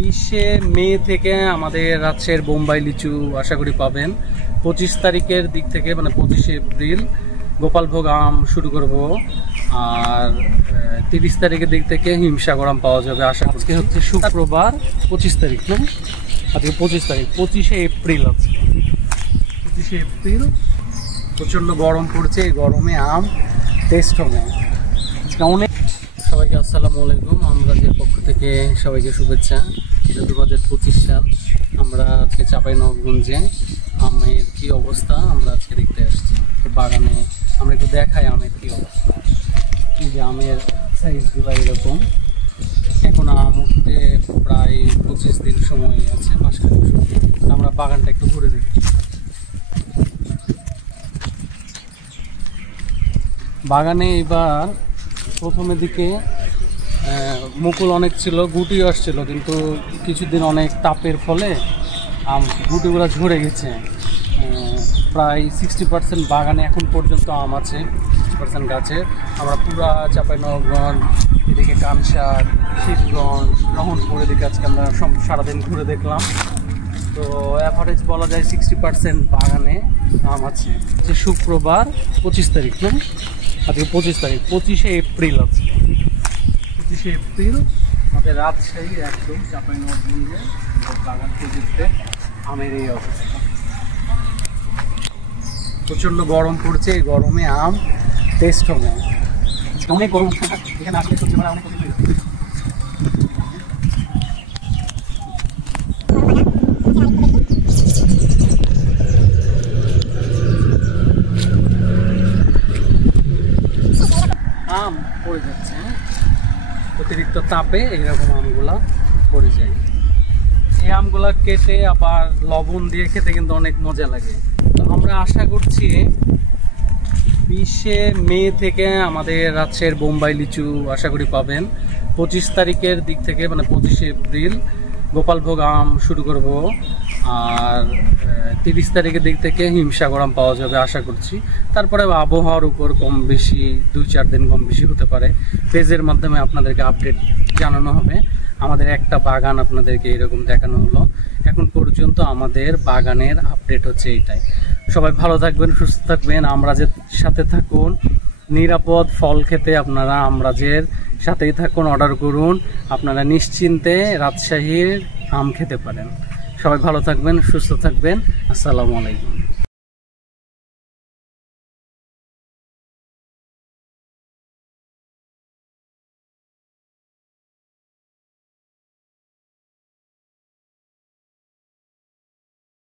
20শে মে থেকে আমাদের রাজশাহীর বোম্বাই লিচু আশা করি পাবেন। 25 তারিখের দিক থেকে মানে 25শে এপ্রিল গোপালভোগ আম শুরু করব, আর 30 তারিখের দিক থেকে হিমসাগর আম পাওয়া যাবে আশা করি। আজকে হচ্ছে শুক্রবার 25 তারিখ, না আজকে 25 তারিখ, 25শে এপ্রিল আছে। 25শে এপ্রিল প্রচণ্ড গরম পড়ছে, এই গরমে আম টেস্ট হবে অনেক। সবাইকে আসসালামু আলাইকুম, আমরা যে পক্ষ থেকে সবাইকে শুভেচ্ছা। 2025 সাল, আমরা আজকে চাঁপাইনবাবগঞ্জে আমের কি অবস্থা আমরা আজকে দেখতে আসছি বাগানে। আমরা একটু দেখাই আমের কি অবস্থা। এই যে আমের সাইজগুলো এরকম, এখন আম উঠতে প্রায় 25 দিন সময় আছে, মাসখানেক সময়। আমরা বাগানটা একটু ঘুরে দেখি। বাগানে এবার প্রথমের দিকে মুকুল অনেক ছিল, গুটিও আসছিল, কিন্তু কিছুদিন অনেক তাপের ফলে আম গুটিগুলো ঝরে গেছে। প্রায় 60% বাগানে এখন পর্যন্ত আম আছে, 60% গাছে। আমরা পুরা চাঁপাইনবাবগঞ্জ, এদিকে কানসার, শিবগঞ্জ, রহনপুর, এদিকে আজকে আমরা সারাদিন ঘুরে দেখলাম। তো অ্যাভারেজ বলা যায় 60% বাগানে আম আছে। যে শুক্রবার 25 তারিখ, না আজকে 25 তারিখ, 25শে এপ্রিল আছে। 25শে এপ্রিল আমাদের রাজশাহী একদম চাঁপাইনবাবগঞ্জে বাগান প্রজেক্টে আমের এই অবস্থা। প্রচণ্ড গরম পড়ছে, এই গরমে আম টেস্ট হবে অনেক। গরম এখানে আসলে সত্যি মানে অনেক আম পড়ে যাচ্ছে। অতিরিক্ত তাপে এইরকম আমগুলা পড়ে যায়। এই আমগুলা কেটে আবার লবণ দিয়ে খেতে কিন্তু অনেক মজা লাগে। তো আমরা আশা করছি 20শে মে থেকে আমাদের রাজশাহীর বোম্বাই লিচু আশা করি পাবেন। 25 তারিখের দিক থেকে মানে 25শে এপ্রিল গোপালভোগ আম শুরু করব, আর 30 তারিখের দিক থেকে হিমসাগর আম পাওয়া যাবে আশা করছি। তারপরে আবহাওয়ার উপর কম বেশি 2-4 দিন কম বেশি হতে পারে। পেজের মাধ্যমে আপনাদেরকে আপডেট জানানো হবে। আমাদের একটা বাগান আপনাদেরকে এরকম দেখানো হলো। এখন পর্যন্ত আমাদের বাগানের আপডেট হচ্ছে এইটাই। সবাই ভালো থাকবেন, সুস্থ থাকবেন, আমরাজের সাথে থাকুন। নিরাপদ ফল খেতে আপনারা আমরাজের সাথেই থাকুন, অর্ডার করুন, আপনারা নিশ্চিন্তে রাজশাহীর আম খেতে পারেন। সবাই ভালো থাকবেন, সুস্থ থাকবেন। আসসালামু আলাইকুম।